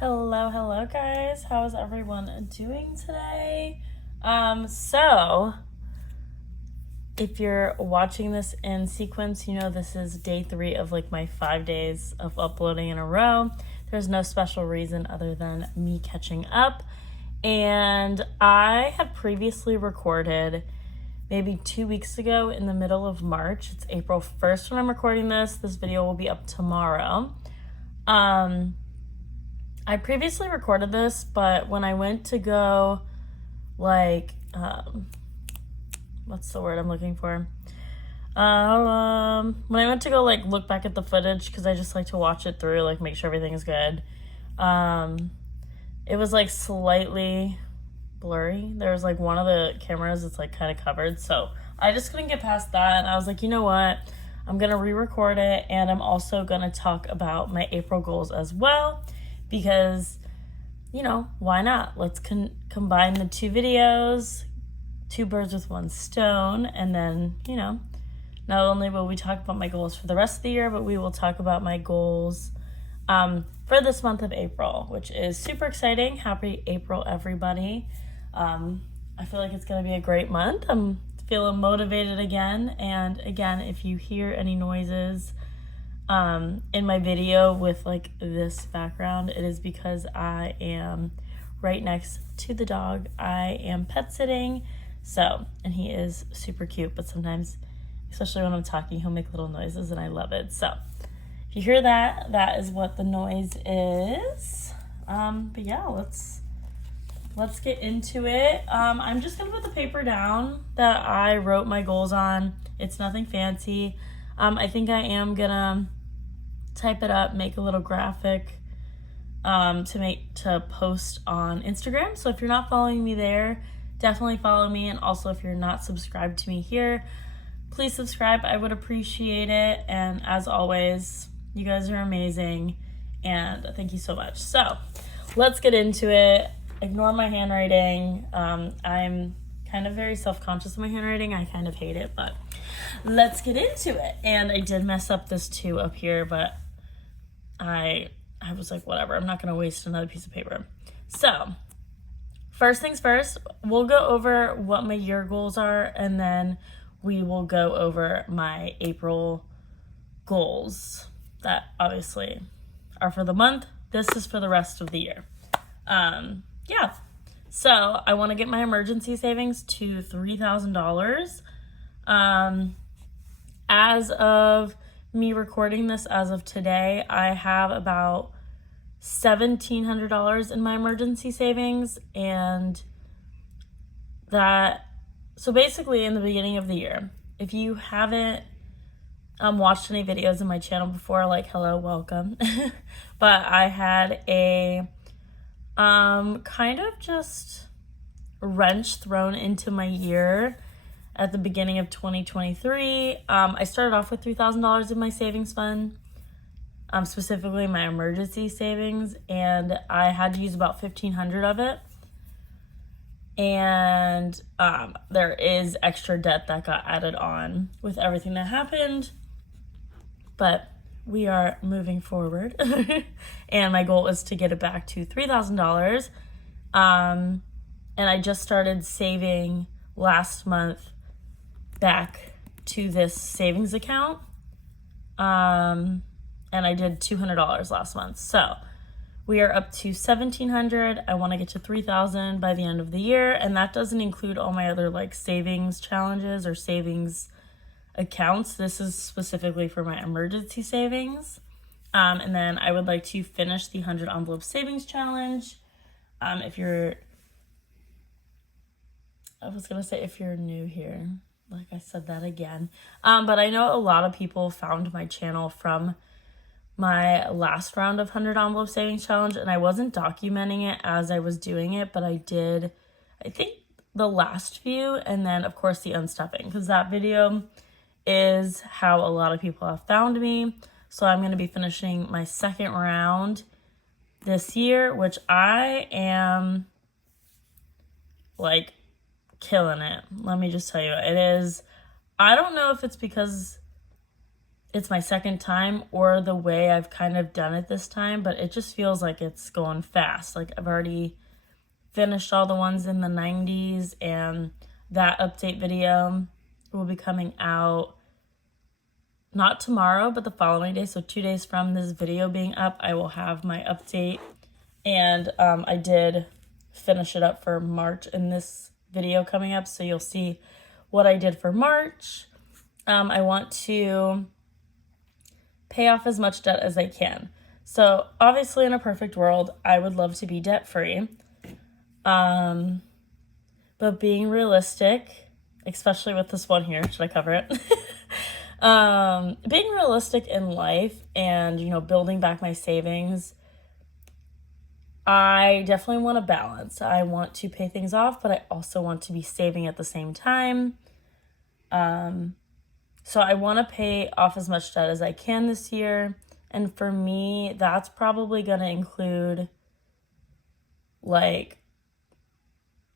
Hello guys. How is everyone doing today? So if you're watching this in sequence, you know this is day 3 of like my 5 days of uploading in a row. There's no special reason other than me catching up. And I had previously recorded maybe 2 weeks ago in the middle of March. It's April 1st when I'm recording this. This video will be up tomorrow. I previously recorded this, but when I went to go, what's the word I'm looking for? When I went to go, look back at the footage, because I just like to watch it through, make sure everything is good, it was, slightly blurry. There was, one of the cameras that's, kind of covered, so I just couldn't get past that, and I was like, you know what? I'm going to re-record it, and I'm also going to talk about my April goals as well, because, why not? Let's combine the 2 videos, 2 birds with 1 stone, and then, not only will we talk about my goals for the rest of the year, but we will talk about my goals for this month of April, which is super exciting. Happy April, everybody. I feel like it's going to be a great month. I'm feeling motivated again, and again, if you hear any noises in my video with this background, it is because I am right next to the dog. I am pet sitting, and he is super cute, but sometimes, especially when I'm talking, he'll make little noises and I love it. So if you hear that, that is what the noise is. But yeah, let's get into it. I'm just gonna put the paper down that I wrote my goals on. It's nothing fancy. I think I am gonna type it up, make a little graphic to post on Instagram. So if you're not following me there, definitely follow me. And also, if you're not subscribed to me here, please subscribe. I would appreciate it. And as always, you guys are amazing, and thank you so much. So let's get into it. Ignore my handwriting. I'm kind of very self-conscious of my handwriting. I kind of hate it, but let's get into it. And I did mess up this 2 up here, but I was like, whatever, I'm not going to waste another piece of paper. So first things first, we'll go over what my year goals are, and then we will go over my April goals that obviously are for the month. This is for the rest of the year. So I want to get my emergency savings to $3,000. As of me recording this, as of today, I have about $1,700 in my emergency savings, and so basically in the beginning of the year, if you haven't watched any videos in my channel before, hello, welcome, but I had a kind of just wrench thrown into my year at the beginning of 2023. I started off with $3,000 in my savings fund, specifically my emergency savings, and I had to use about $1,500 of it. And there is extra debt that got added on with everything that happened, but we are moving forward. And my goal is to get it back to $3,000. And I just started saving last month back to this savings account. And I did $200 last month. So we are up to $1,700. I want to get to $3,000 by the end of the year. And that doesn't include all my other savings challenges or savings accounts. This is specifically for my emergency savings. And then I would like to finish the 100 envelope savings challenge. If you're new here, I said that again. But I know a lot of people found my channel from my last round of 100 envelope savings challenge, and I wasn't documenting it as I was doing it, but I did, I think, the last few, and then of course the unstuffing, because that video is how a lot of people have found me. So I'm going to be finishing my second round this year, which I am killing it. Let me just tell you, it is. I don't know if it's because it's my second time or the way I've kind of done it this time, but it just feels like it's going fast. Like I've already finished all the ones in the 90s, and that update video will be coming out not tomorrow, but the following day. So 2 days from this video being up, I will have my update. And I did finish it up for March in this video coming up, so you'll see what I did for March. I want to pay off as much debt as I can. So obviously in a perfect world, I would love to be debt free. But being realistic, especially with this one here, should I cover it? Being realistic in life and, building back my savings, I definitely want a balance. I want to pay things off, but I also want to be saving at the same time. So I want to pay off as much debt as I can this year. And for me, that's probably going to include,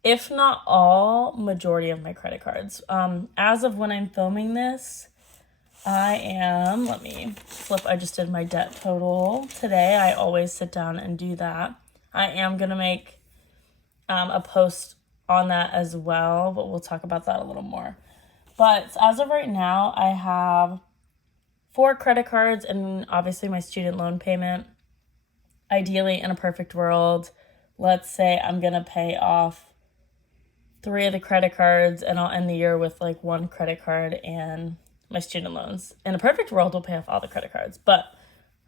if not all, majority of my credit cards. As of when I'm filming this, let me flip, I just did my debt total today. I always sit down and do that. I am going to make a post on that as well, but we'll talk about that a little more. But as of right now, I have 4 credit cards and obviously my student loan payment. Ideally, in a perfect world, let's say I'm going to pay off 3 of the credit cards and I'll end the year with 1 credit card and my student loans. In a perfect world, we'll pay off all the credit cards. But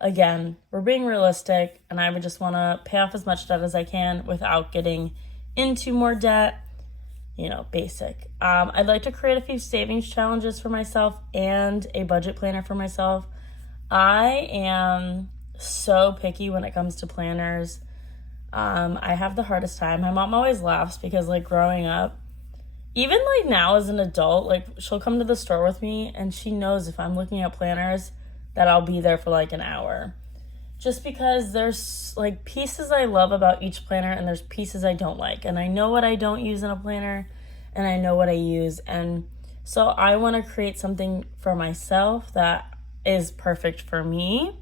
again, we're being realistic, and I would just want to pay off as much debt as I can without getting into more debt. Basic. I'd like to create a few savings challenges for myself and a budget planner for myself. I am so picky when it comes to planners. I have the hardest time. My mom always laughs because growing up, even now as an adult, she'll come to the store with me and she knows if I'm looking at planners that I'll be there for an hour. Just because there's pieces I love about each planner and there's pieces I don't like. And I know what I don't use in a planner and I know what I use. And so I want to create something for myself that is perfect for me.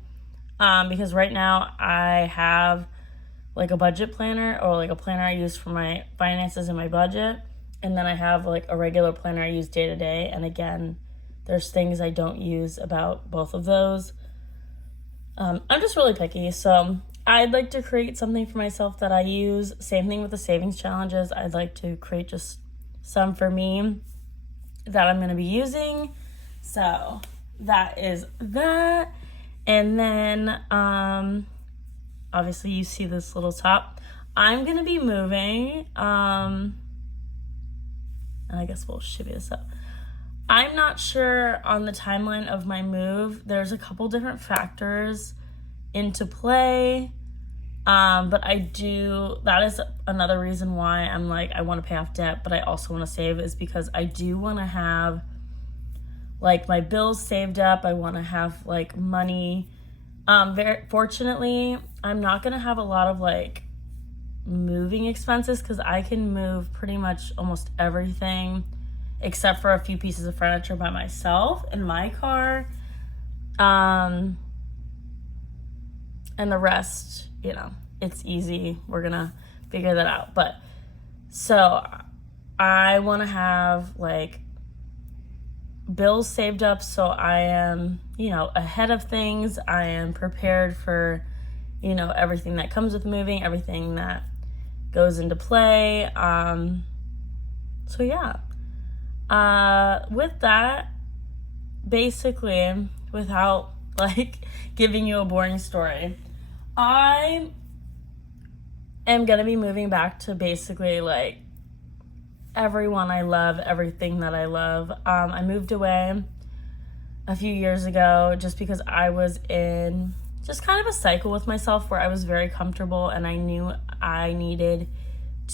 Because right now I have a budget planner or a planner I use for my finances and my budget. And then I have a regular planner I use day to day. And again, there's things I don't use about both of those. I'm just really picky, so I'd like to create something for myself that I use. Same thing with the savings challenges. I'd like to create just some for me that I'm going to be using. So that is that. And then obviously you see this little top. I'm going to be moving. And I guess we'll shivvy this up. I'm not sure on the timeline of my move. There's a couple different factors into play. But that is another reason why I'm I want to pay off debt, but I also want to save, is because I do want to have my bills saved up. I want to have money. Fortunately, I'm not going to have a lot of moving expenses because I can move pretty much almost everything except for a few pieces of furniture by myself in my car. And the rest, it's easy. We're going to figure that out. But so I want to have bills saved up so I am, ahead of things. I am prepared for, everything that comes with moving, everything that goes into play. So yeah. With that, basically, without giving you a boring story, I am gonna be moving back to basically everyone I love, everything that I love. I moved away a few years ago just because I was in just kind of a cycle with myself where I was very comfortable and I knew I needed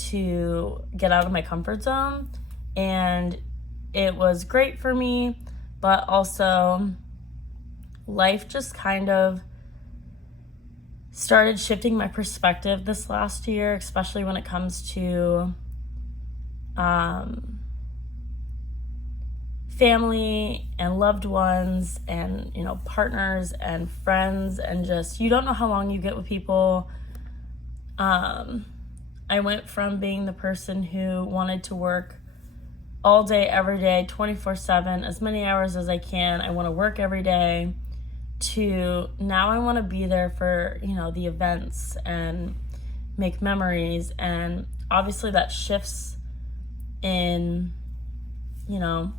to get out of my comfort zone. And it was great for me, but also life just kind of started shifting my perspective this last year, especially when it family and loved ones and, you know, partners and friends, and just, you don't know how long you get with people. I went from being the person who wanted to work all day, every day, 24/7, as many hours as I can. I want to work every day, to now I want to be there for, you know, the events and make memories. And obviously that shifts in, you know,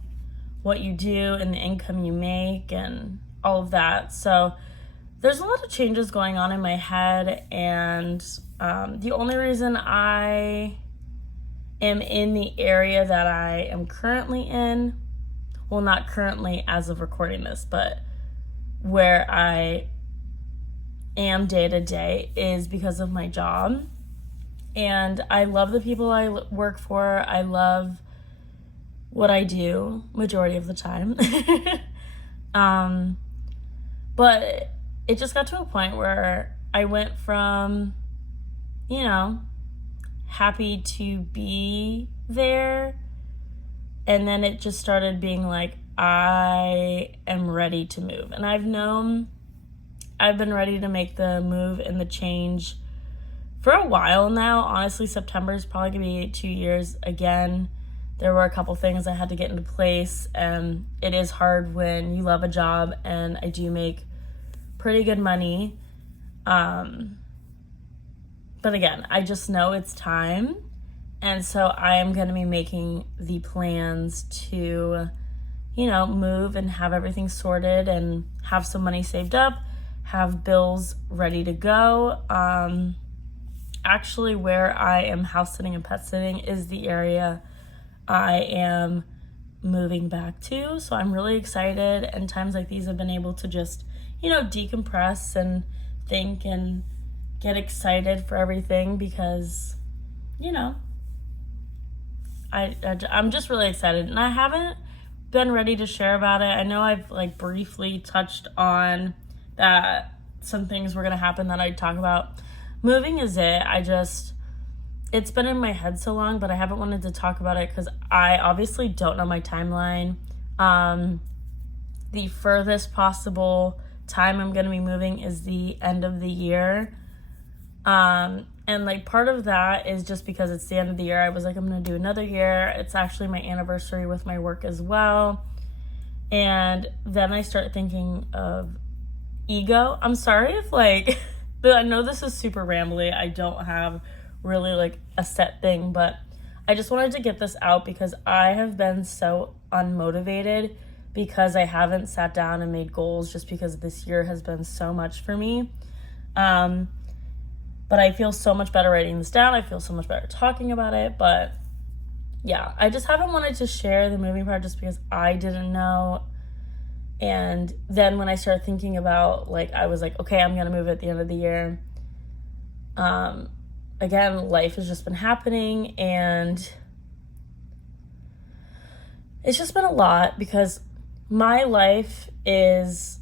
what you do and the income you make and all of that. So there's a lot of changes going on in my head, and the only reason I am in the area that I am currently in, well, not currently as of recording this, but where I am day to day, is because of my job. And I love the people I work for. I love what I do majority of the time. But it just got to a point where I went from, you know, happy to be there, and then it just started being like, I am ready to move. And I've been ready to make the move and the change for a while now. Honestly, September is probably gonna be 2 years again. There were a couple things I had to get into place, and it is hard when you love a job, and I do make pretty good money. But again, I just know it's time. And so I am going to be making the plans to, you know, move and have everything sorted and have some money saved up, have bills ready to go. Actually, where I am house sitting and pet sitting is the area I am moving back to. So I'm really excited. And times like these, I've been able to just, you know, decompress and think and get excited for everything, because, you know, I'm just really excited. And I haven't been ready to share about it. I know I've like briefly touched on that some things were going to happen that I'd talk about. Moving is it. It's been in my head so long, but I haven't wanted to talk about it because I obviously don't know my timeline. The furthest possible time I'm going to be moving is the end of the year. And like part of that is just because it's the end of the year. I was like, I'm going to do another year. It's actually my anniversary with my work as well. And then I start thinking of ego. I'm sorry if like, I know this is super rambly. I don't have really like a set thing, but I just wanted to get this out because I have been so unmotivated because I haven't sat down and made goals, just because this year has been so much for me. But I feel so much better writing this down. I feel so much better talking about it. But yeah, I just haven't wanted to share the moving part just because I didn't know. And then when I started thinking about, like, I was like, okay, I'm going to move at the end of the year. Again, life has just been happening, and it's just been a lot because my life is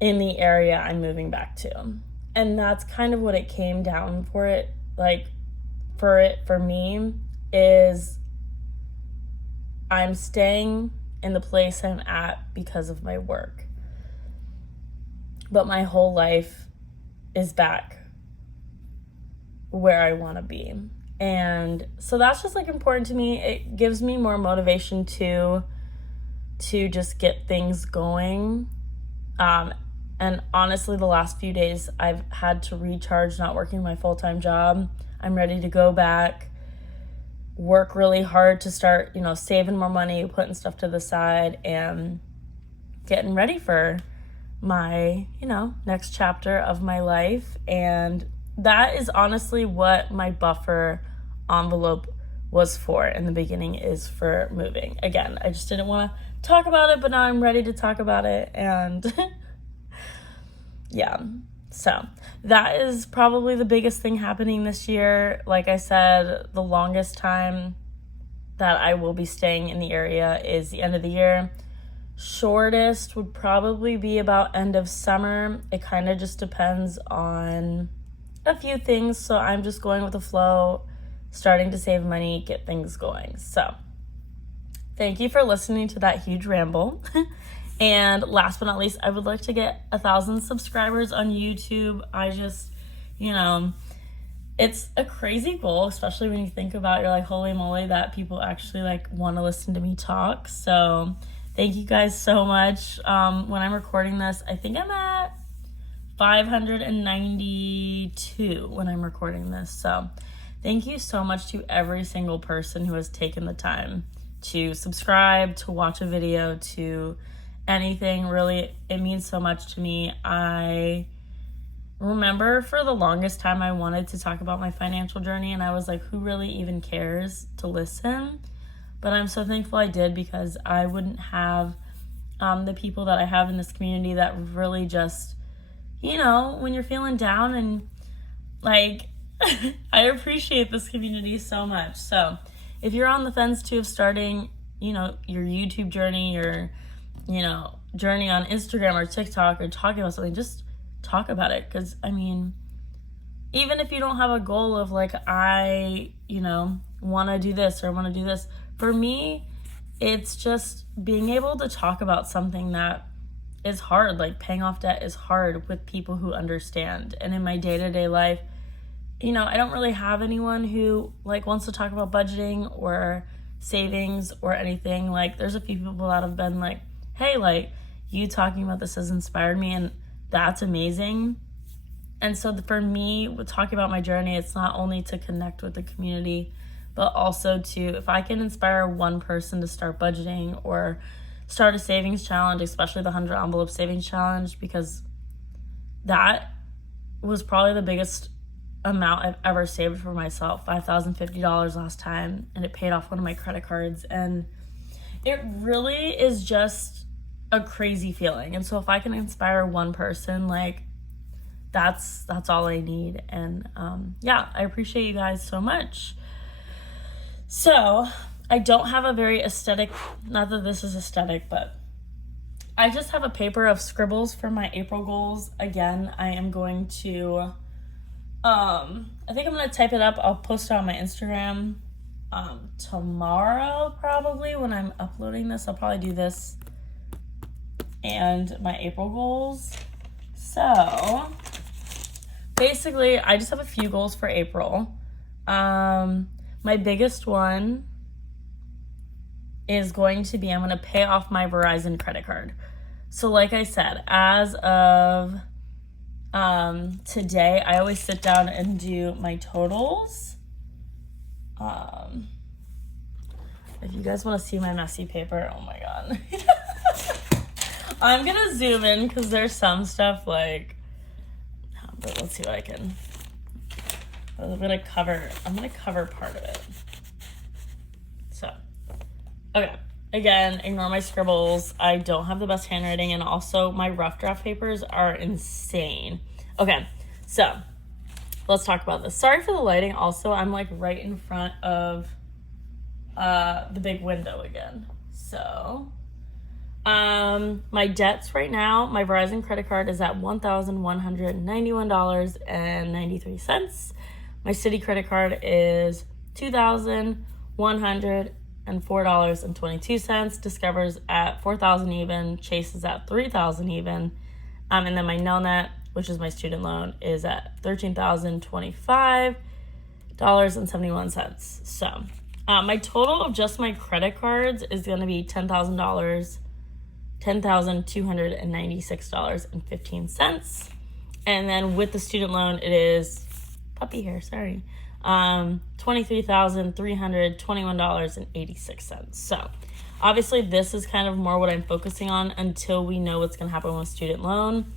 in the area I'm moving back to. And that's kind of what it came down for it. Like, for me, is I'm staying in the place I'm at because of my work. But my whole life is back where I want to be. And so that's just like important to me. It gives me more motivation to just get things going. And honestly, the last few days I've had to recharge not working my full-time job. I'm ready to go back, work really hard to start, you know, saving more money, putting stuff to the side, and getting ready for my, you know, next chapter of my life. And that is honestly what my buffer envelope was for in the beginning, is for moving. Again, I just didn't want to talk about it, but now I'm ready to talk about it. And yeah, so that is probably the biggest thing happening this year. Like I said, the longest time that I will be staying in the area is the end of the year. Shortest would probably be about end of summer. It kind of just depends on a few things. So I'm just going with the flow, starting to save money, get things going. So thank you for listening to that huge ramble. And last but not least, I would like to get 1,000 subscribers on YouTube. I just, it's a crazy goal, especially when you think about, you're like, holy moly, that people actually like want to listen to me talk. So thank you guys so much. When I'm recording this, I think I'm at 592 when I'm recording this. So thank you so much to every single person who has taken the time to subscribe, to watch a video, to anything. Really, it means so much to me. I remember for the longest time I wanted to talk about my financial journey, and I was like, who really even cares to listen? But I'm so thankful I did, because I wouldn't have the people that I have in this community that really just, when you're feeling down, and like, I appreciate this community so much. So if you're on the fence too of starting, your YouTube journey, your, journey on Instagram or TikTok, or talking about something, just talk about it. Because, even if you don't have a goal of like, I, want to do this or want to do this, for me, it's just being able to talk about something that is hard. Like, paying off debt is hard with people who understand. And in my day-to-day life, I don't really have anyone who like wants to talk about budgeting or savings or anything. Like, there's a few people that have been like, hey, like, you talking about this has inspired me, and that's amazing. And so for me, with talking about my journey, it's not only to connect with the community, but also to, if I can inspire one person to start budgeting or start a savings challenge, especially the 100 envelope savings challenge, because that was probably the biggest amount I've ever saved for myself, $5,050 last time, and it paid off one of my credit cards. And it really is just a crazy feeling. And so if I can inspire one person, like, that's all I need. And I appreciate you guys so much. So I don't have a very aesthetic, not that this is aesthetic, but I just have a paper of scribbles for my April goals. Again, I am going to I think I'm going to type it up. I'll post it on my Instagram tomorrow, probably, when I'm uploading this. I'll probably do this and my April goals. So basically, I just have a few goals for April. My biggest one is going to be, I'm going to pay off my Verizon credit card. So like I said, as of today, I always sit down and do my totals. If you guys want to see my messy paper, oh my god. I'm gonna zoom in because there's some stuff like, but let's see what I can. I'm gonna cover part of it. So, okay. Again, ignore my scribbles. I don't have the best handwriting, and also my rough draft papers are insane. Okay, so let's talk about this. Sorry for the lighting. Also, I'm like right in front of the big window again. So, my debts right now, my Verizon credit card is at $1,191.93. My Citi credit card is $2,104.22. Discover's at $4,000 even. Chase is at $3,000 even. And then my Nelnet, which is my student loan, is at $13,025.71. So, my total of just my credit cards is going to be $10,296.15. And then with the student loan, it is puppy hair, sorry. $23,321.86. So obviously this is kind of more what I'm focusing on until we know what's going to happen with student loan.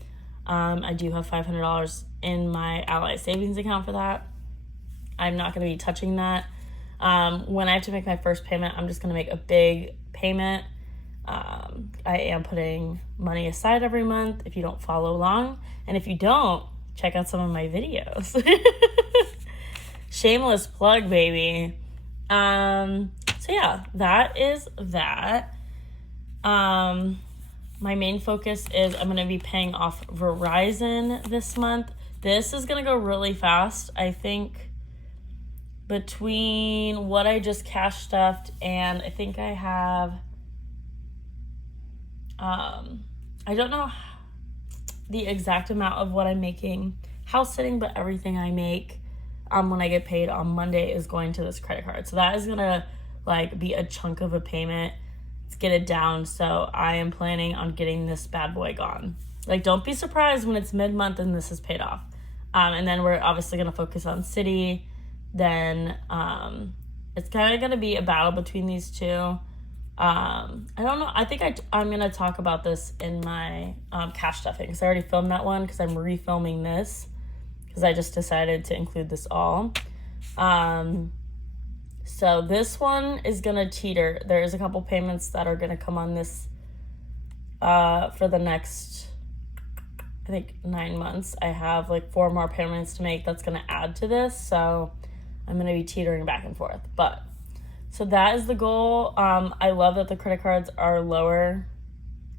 I do have $500 in my Ally savings account for that. I'm not going to be touching that. When I have to make my first payment, I'm just going to make a big payment. I am putting money aside every month if you don't follow along. And if you don't, check out some of my videos. Shameless plug, baby. So yeah, that is that. My main focus is I'm going to be paying off Verizon this month. This is going to go really fast. I think between what I just cash stuffed and I think I have, I don't know the exact amount of what I'm making house sitting, but everything I make when I get paid on Monday is going to this credit card. So that is gonna like be a chunk of a payment. Let's get it down. So I am planning on getting this bad boy gone. Like, don't be surprised when it's mid-month and this is paid off. And then we're obviously gonna focus on City. Then it's kind of gonna be a battle between these two. I don't know. I think I'm gonna talk about this in my cash stuffing because I already filmed that one because I'm refilming this because I just decided to include this all. So this one is gonna teeter. There's a couple payments that are gonna come on this for the next, I think, 9 months. I have like 4 more payments to make that's gonna add to this, so I'm gonna be teetering back and forth. But so that is the goal. I love that the credit cards are lower,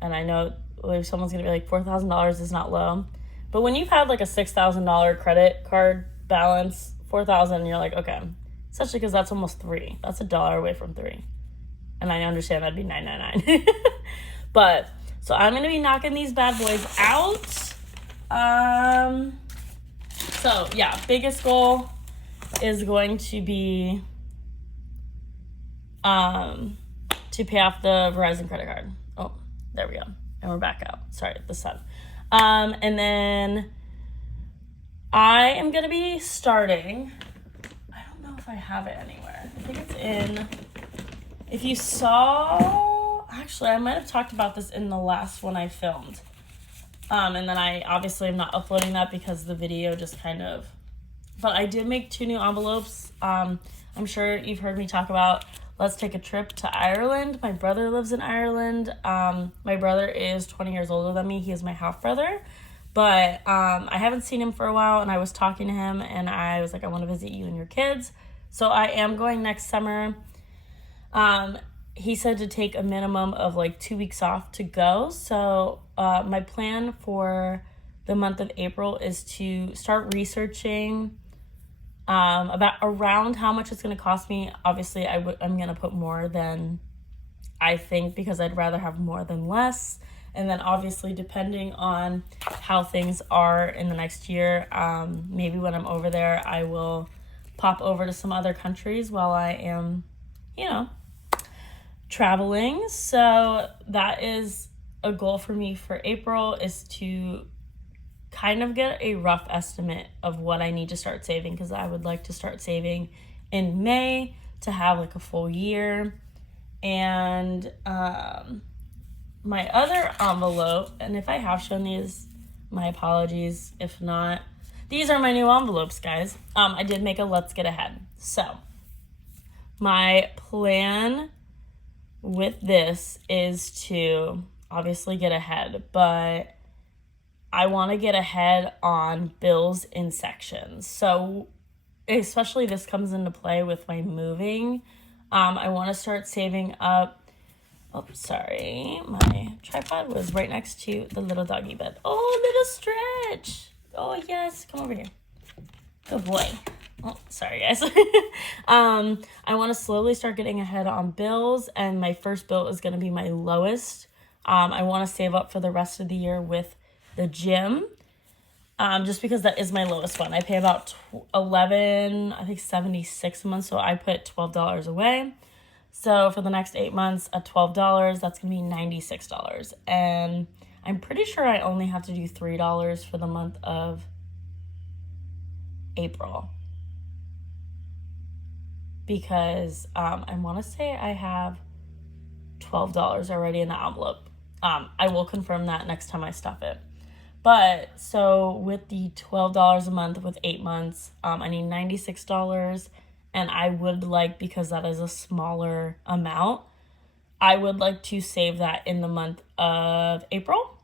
and I know if someone's gonna be like $4,000 is not low, but when you've had like a $6,000 credit card balance, $4,000, you're like, okay, especially because that's almost $3. That's $1 away from $3, and I understand that'd be $9.99. But so I'm gonna be knocking these bad boys out. So yeah, biggest goal is going to be to pay off the Verizon credit card. Oh, there we go. And we're back out. Sorry, the sun. And then I am going to be starting, I don't know if I have it anywhere. I think it's in, if you saw, actually, I might have talked about this in the last one I filmed. And then I obviously am not uploading that because the video just kind of, but I did make 2 new envelopes. I'm sure you've heard me talk about let's take a trip to Ireland. My brother lives in Ireland. My brother is 20 years older than me. He is my half brother. But I haven't seen him for a while, and I was talking to him, and I was like, I want to visit you and your kids. So I am going next summer. He said to take a minimum of like 2 weeks off to go. So my plan for the month of April is to start researching about around how much it's going to cost me. Obviously, I'm going to put more than I think because I'd rather have more than less. And then obviously, depending on how things are in the next year, maybe when I'm over there, I will pop over to some other countries while I am, traveling. So that is a goal for me for April, is to kind of get a rough estimate of what I need to start saving, because I would like to start saving in May to have like a full year. And my other envelope, and if I have shown these, my apologies. If not, these are my new envelopes, guys. I did make a let's get ahead. So my plan with this is to obviously get ahead, but I want to get ahead on bills in sections. So especially this comes into play with my moving. I want to start saving up. Oh, sorry. My tripod was right next to the little doggy bed. Oh, little stretch. Oh, yes. Come over here. Good boy. Oh, sorry, guys. I want to slowly start getting ahead on bills, and my first bill is going to be my lowest. I want to save up for the rest of the year with the gym, just because that is my lowest one. I pay about $76 a month, so I put $12 away. So for the next 8 months at $12, that's gonna be $96. And I'm pretty sure I only have to do $3 for the month of April, because I want to say I have $12 already in the envelope. I will confirm that next time I stuff it. But so with the $12 a month with 8 months, I need $96. And I would like, because that is a smaller amount, I would like to save that in the month of April.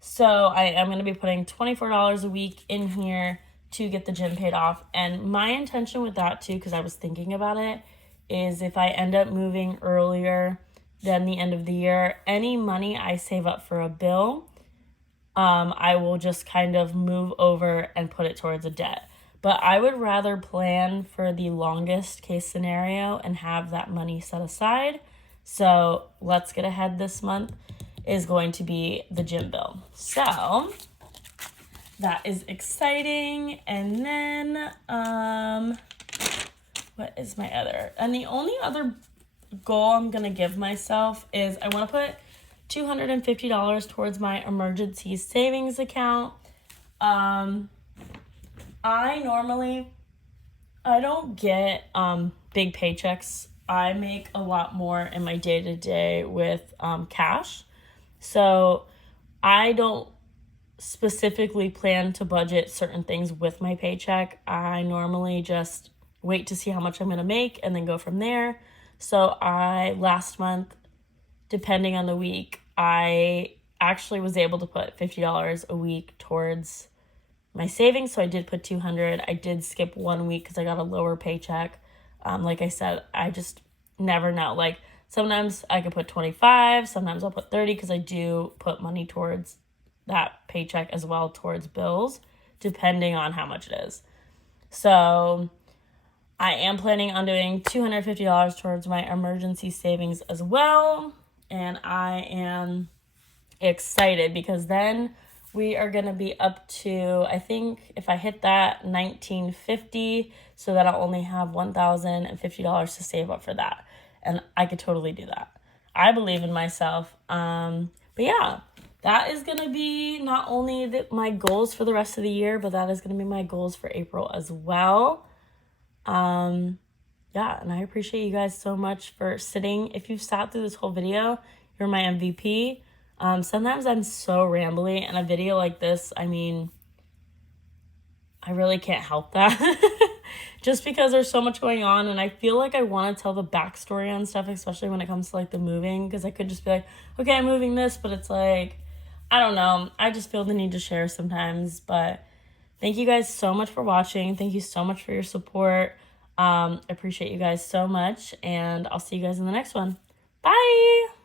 So I am going to be putting $24 a week in here to get the gym paid off. And my intention with that too, because I was thinking about it, is if I end up moving earlier than the end of the year, any money I save up for a bill, I will just kind of move over and put it towards a debt. But I would rather plan for the longest case scenario and have that money set aside. So let's get ahead this month is going to be the gym bill. So that is exciting. And then, what is my other? And the only other goal I'm going to give myself is I want to put $250 towards my emergency savings account. I don't get big paychecks. I make a lot more in my day-to-day with cash. So I don't specifically plan to budget certain things with my paycheck. I normally just wait to see how much I'm going to make and then go from there. So last month, depending on the week, I actually was able to put $50 a week towards my savings. So I did put $200. I did skip 1 week because I got a lower paycheck. Like I said, I just never know. Like sometimes I could put 25, sometimes I'll put 30 because I do put money towards that paycheck as well towards bills, depending on how much it is. So I am planning on doing $250 towards my emergency savings as well. And I am excited because then we are going to be up to, I think if I hit that, $1,950, so that I'll only have $1,050 to save up for that. And I could totally do that. I believe in myself. But yeah, that is going to be not only my goals for the rest of the year, but that is going to be my goals for April as well. Yeah, and I appreciate you guys so much for sitting. If you've sat through this whole video, you're my MVP. Sometimes I'm so rambly, and a video like this, I mean, I really can't help that. Just because there's so much going on, and I feel like I want to tell the backstory on stuff, especially when it comes to like the moving, because I could just be like, okay, I'm moving this, but it's like, I don't know. I just feel the need to share sometimes, but thank you guys so much for watching. Thank you so much for your support. Appreciate you guys so much, and I'll see you guys in the next one. Bye!